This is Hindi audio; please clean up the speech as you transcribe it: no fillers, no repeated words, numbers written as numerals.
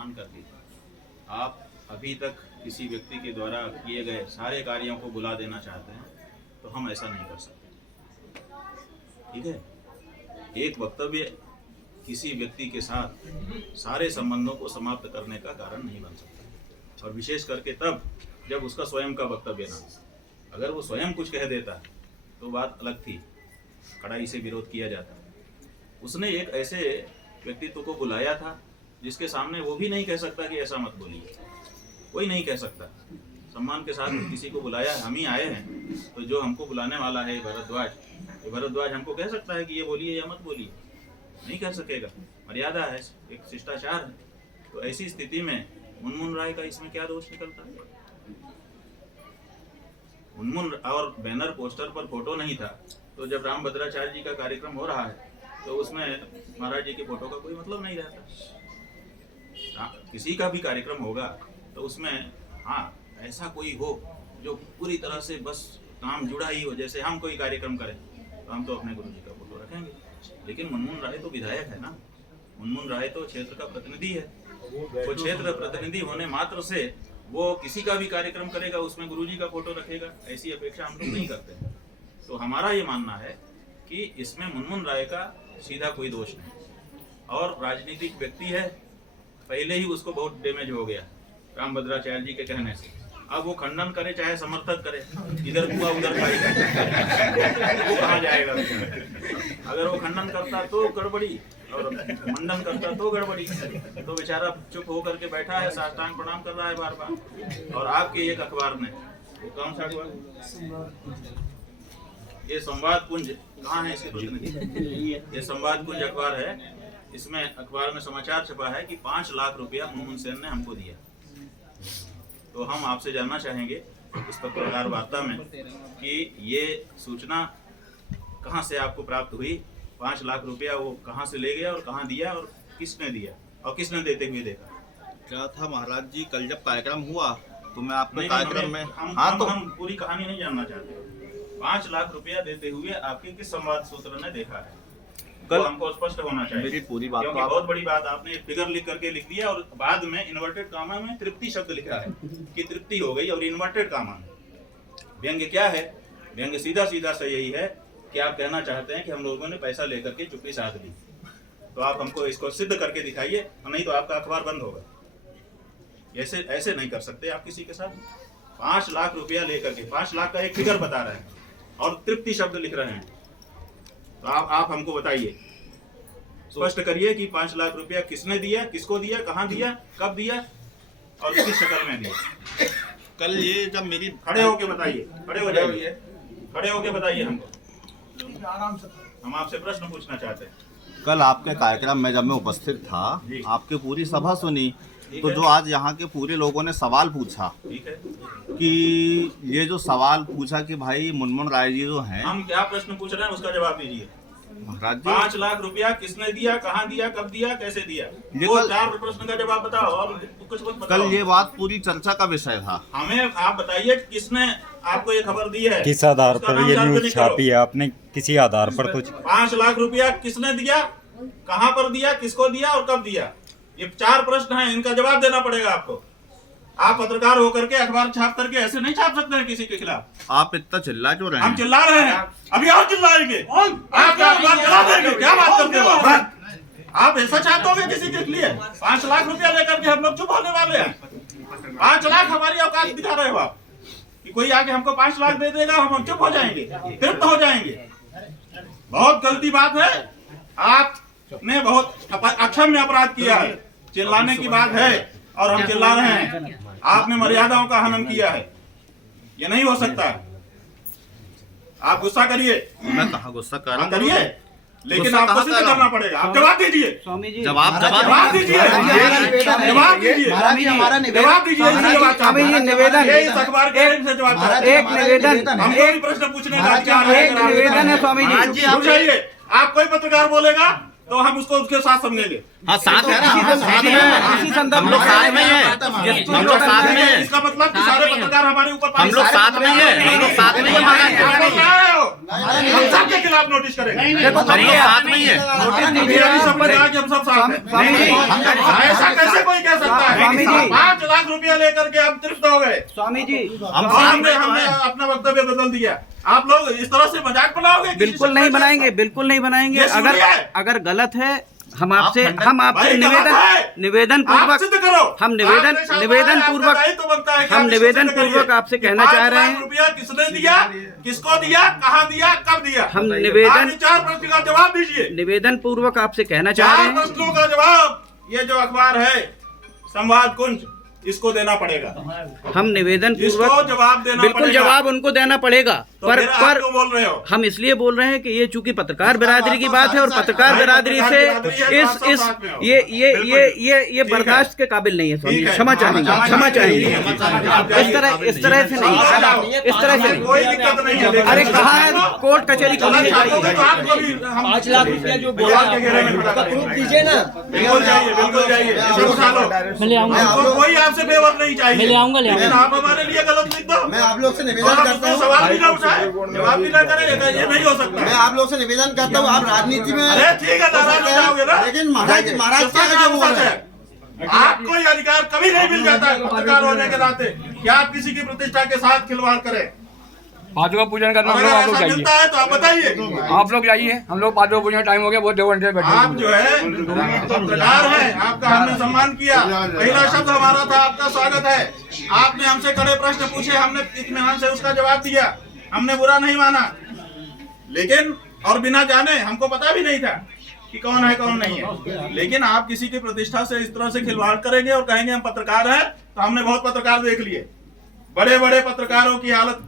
सम्मान करके आप अभी तक किसी व्यक्ति के द्वारा किए गए सारे कार्यों को बुला देना चाहते हैं, तो हम ऐसा नहीं कर सकते। ठीक है, एक वक्तव्य किसी व्यक्ति के साथ सारे संबंधों को समाप्त करने का कारण नहीं बन सकता, और विशेष करके तब जब उसका स्वयं का वक्तव्य ना हो। अगर वो स्वयं कुछ कह देता तो बात अलग थी, कड़ाई से विरोध किया जाता। उसने एक ऐसे व्यक्तित्व को बुलाया था जिसके सामने वो भी नहीं कह सकता कि ऐसा मत बोलिए, कोई नहीं कह सकता। सम्मान के साथ किसी को बुलाया, हम ही आए हैं, तो जो हमको बुलाने वाला है भरद्वाज हमको कह सकता है कि ये बोलिए या मत बोलिए, नहीं कह सकेगा। मर्यादा है, एक शिष्टाचार है। तो ऐसी स्थिति में मुनमुन राय का इसमें क्या दोष निकलता है? मुनमुन और बैनर पोस्टर पर फोटो नहीं था, तो जब रामभद्राचार्य जी का कार्यक्रम हो रहा है तो उसमें महाराज जी की फोटो का कोई मतलब नहीं रहता। किसी का भी कार्यक्रम होगा तो उसमें हाँ ऐसा कोई हो जो पूरी तरह से बस काम जुड़ा ही हो, जैसे हम कोई कार्यक्रम करें तो हम तो अपने गुरु जी का फोटो रखेंगे। लेकिन मुनमुन राय तो विधायक है ना, मुनमुन राय तो क्षेत्र का प्रतिनिधि है। वो क्षेत्र प्रतिनिधि होने मात्र से वो किसी का भी कार्यक्रम करेगा उसमें गुरुजी का फोटो रखेगा, ऐसी अपेक्षा हम लोग नहीं करते हैं। तो हमारा ये मानना है कि इसमें मुनमुन राय का सीधा कोई दोष नहीं, और राजनीतिक व्यक्ति है, पहले ही उसको बहुत डैमेज हो गया रामभद्राचार्य जी के कहने से। अब वो खंडन करे चाहे समर्थन करे, इधर हुआ उधर खाएगा, वो कहाँ जाएगा? अगर वो खंडन करता तो गड़बड़ी और मंडन करता तो गड़बड़ी। तो बेचारा चुप होकर के बैठा है, साष्टांग प्रणाम कर रहा है बार बार। और आपके एक अखबार ने, वो कौन सा अखबार? ये संवाद कुंज, कहाँ है इसके प्रतिनिधि? ये संवाद कुंज अखबार है। इसमें अखबार में समाचार छपा है कि 5 लाख रुपया मुनमुन सेन ने हमको दिया। तो हम आपसे जानना चाहेंगे इस पत्रकार वार्ता में कि ये सूचना कहाँ से आपको प्राप्त हुई? 5 लाख रुपया वो कहाँ से ले गया और कहाँ दिया और किसने दिया और किसने देते हुए देखा? क्या था महाराज जी, कल जब कार्यक्रम हुआ तो मैं आपके कार्यक्रम में हम पूरी कहानी नहीं जानना चाहते। 5 लाख रुपया देते हुए आपके किस संवाद सूत्र ने देखा है? कल हमको स्पष्ट होना चाहिए। मेरी पूरी बात, क्योंकि बहुत बड़ी बात आपने फिगर लिख करके लिख दिया और बाद में इन्वर्टेड कामा में तृप्ति शब्द लिखा है कि तृप्ति हो गई, और इन्वर्टेड कामा में व्यंग्य क्या है? व्यंग्य सीधा सीधा से यही है कि आप कहना चाहते हैं कि हम लोगों ने पैसा लेकर के चुप्पी साध ली। तो आप हमको इसको सिद्ध करके दिखाइए, नहीं तो आपका अखबार बंद होगा। ऐसे नहीं कर सकते आप किसी के साथ। 5 लाख रुपया लेकर के 5 लाख का एक फिगर बता रहे हैं और तृप्ति शब्द लिख रहे हैं। तो आप हमको बताइए, स्पष्ट करिए कि 5 लाख रुपया किसने दिया, किसको दिया, कहाँ दिया, कब दिया और किस शक्ल में दिया? कल ये जब मेरी खड़े होके बताइए, खड़े हो जाइए, खड़े होके बताइए हमको, हम आपसे प्रश्न पूछना चाहते हैं। कल आपके कार्यक्रम में जब मैं उपस्थित था, आपकी पूरी सभा सुनी, तो जो आज यहाँ के पूरे लोगों ने सवाल पूछा, ठीक है, कि ये जो सवाल पूछा कि भाई मुनमुन राय जी जो हैं, हम क्या प्रश्न पूछ रहे हैं उसका जवाब दीजिए। महाराज जी 5 लाख रुपया किसने दिया, कहाँ दिया, कब दिया, कैसे दिया? ये वो कल 4 प्रश्न का जवाब बताओ और कुछ बताओ। कल ये बात पूरी चर्चा का विषय था। हमें आप बताइए किसने आपको ये खबर दी है, किस आधार पर ये न्यूज छापी है आपने, किसी आधार पर कुछ? 5 लाख रुपया किसने दिया, कहाँ पर दिया, किसको दिया और कब दिया? ये 4 प्रश्न हैं, इनका जवाब देना पड़ेगा आपको। आप पत्रकार होकर के अखबार छाप करके ऐसे नहीं छाप सकते हैं किसी के खिलाफ। आप इतना चिल्ला क्यों रहे हैं? हम चिल्ला रहे हैं, अभी और चिल्लाएंगे। आप क्या अखबार जला देंगे? क्या बात करते हो आप? ऐसा चाहते होंगे किसी के लिए? 5 लाख रुपया लेकर के हम लोग चुप होने वाले हैं? 5 लाख हमारी औकात दिखा रहे हो आप कि कोई आके हमको 5 लाख दे देगा, हम चुप हो जाएंगे, तृप्त हो जाएंगे? बहुत गलती बात है। आपने बहुत अक्षम्य अपराध किया है। चिल्लाने की बात है और हम चिल्ला रहे हैं। आपने मर्यादाओं का हनन किया है, ये नहीं हो सकता। आप गुस्सा करिए, मैं कहाँ गुस्सा कर रहा हूँ? करिए, लेकिन आपको सिद्ध करना पड़ेगा। आप जवाब दीजिए, स्वामी जी जवाब जवाब दीजिए, जवाब दीजिए, जवाब दीजिए। स्वामी जी निवेदन, इस अखबार के से जवाब एक निवेदन, हमको भी प्रश्न पूछने का अधिकार है। एक निवेदन है स्वामी जी। रुक जाइए, आप कोई पत्रकार बोलेगा तो हम उसको उसके साथ समझेंगे। हाँ साथ है ना, हम साथ में इसी संदर्भ हम लोग साथ में हैं, हम लोग साथ में हैं। इसका मतलब कि सारे पत्रकार हमारे ऊपर हम लोग साथ में हैं, हम लोग साथ में हैं, हम सबके खिलाफ नोटिस करेंगे। हम लोग साथ में हैं। नोटिस दीजिए, अभी सब बता कि हम सब साथ हैं। ऐसा कैसे कोई कह सकता स्वामी जी। 5 लाख रुपया लेकर के आप तृप्त हो गए स्वामी जी और हमने अपना वक्तव्य बदल दिया। आप लोग इस तरह से मजाक बनाओगे? बिल्कुल नहीं बनाएंगे, बिल्कुल नहीं बनाएंगे। ये सुनिए। अगर गलत है हम आपसे भाई निवेदन पूर्वक आप सिद्ध करो। हम निवेदन पूर्वक हम निवेदन पूर्वक आपसे कहना चाह रहे हैं, रुपया किसने दिया, किसको दिया, कहाँ दिया, कब दिया? हम निवेदन 4 प्रश्न का जवाब दीजिए। निवेदन पूर्वक आपसे कहना चाह रहे 4 हैं, प्रश्नों का जवाब ये जो अखबार है संवाद कुंज, इसको देना पड़ेगा। हम निवेदन इसको पूर्वक जवाब देना बिल्कुल पड़ेगा। जवाब उनको देना पड़ेगा। तो पर फिर आप क्यों बोल रहे हो? हम इसलिए बोल रहे हैं कि ये चूंकि पत्रकार बिरादरी की बात है और पत्रकार बिरादरी से ये बर्दाश्त के काबिल नहीं है स्वामी। क्षमा चाहेंगे, क्षमा चाहेंगे। इस तरह से नहीं, इस तरह से नहीं। कोई दिक्कत नहीं है। अरे कहा है कोर्ट कचहरी खोलनी चाहिए। 5 लाख रुपया जो बोला प्रूफ दीजिए ना। बिल्कुल चाहिए, बिल्कुल चाहिए। इसे उठा लो। हमको कोई आपसे फेवर नहीं चाहिए। मैं ले आऊंगा, ले आऊंगा। लेकिन आप हमारे लिए गलत लिख दो। मैं आप लोग से और निवेदन आप करता उसमें हूँ, सवाल भी ना उठाए, जवाब भी ना करें, ये नहीं हो सकता। मैं आप लोग से निवेदन करता हूँ, आप राजनीति में अरे ठीक है, नाराज हो जाओगे ना। लेकिन महाराज क्या सच है जो बोल सच रहे है। हैं? आपको ये अधिकार कभी नहीं मिल जाता है पत्रकार होने के नाते कि आप किसी की प्रतिष्ठा के साथ खिलवाड़ करें। पादुका पूजन करना अगर हम लोग ऐसा जाइए, मिलता है तो आप बताइए। आप लोग जाइए। हम लोग पादुका पूजन टाइम हो गया, बहुत 2 घंटे बैठे आप जो है पत्रकार हैं, आपका हमने सम्मान किया। पहला शब्द हमारा था आपका स्वागत है। आपने हमसे कड़े प्रश्न पूछे, हमने इत्मीनान से उसका जवाब दिया, हमने बुरा नहीं माना। लेकिन और बिना जाने, हमको पता भी नहीं था कि कौन है कौन नहीं है। लेकिन आप किसी की प्रतिष्ठा से इस तरह से खिलवाड़ करेंगे और कहेंगे हम पत्रकार हैं, तो हमने बहुत पत्रकार देख लिए। बड़े बड़े पत्रकारों की हालत